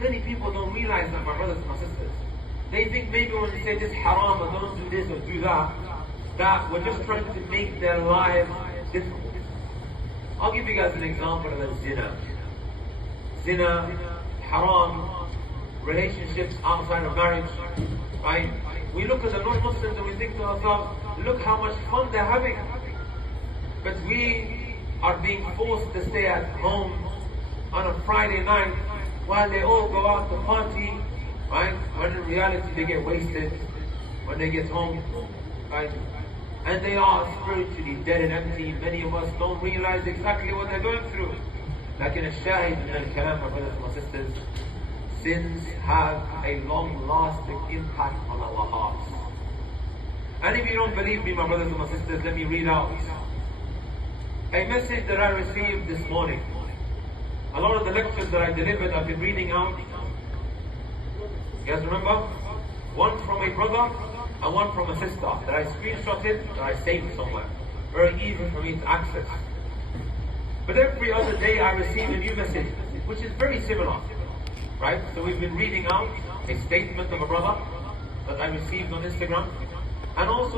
Many people don't realize that, my brothers and my sisters. They think maybe when we say this haram or don't do this or do that, that we're just trying to make their lives difficult. I'll give you guys an example of a zina. Zina, haram, relationships outside of marriage, right? We look at the non-Muslims and we think to ourselves, look how much fun they're having. But we are being forced to stay at home on a Friday night while they all go out to party, right? When in reality they get wasted when they get home, right? And they are spiritually dead and empty. Many of us don't realize exactly what they're going through. Like in a shahid in al-kalam, my brothers and my sisters, sins have a long-lasting impact on our hearts. And if you don't believe me, my brothers and my sisters, let me read out a message that I received this morning. A lot of the lectures that I delivered, I've been reading out. You guys remember? One from a brother and one from a sister that I screenshotted, that I saved somewhere. Very easy for me to access. But every other day I receive a new message, which is very similar. Right? So we've been reading out a statement of a brother that I received on Instagram, and also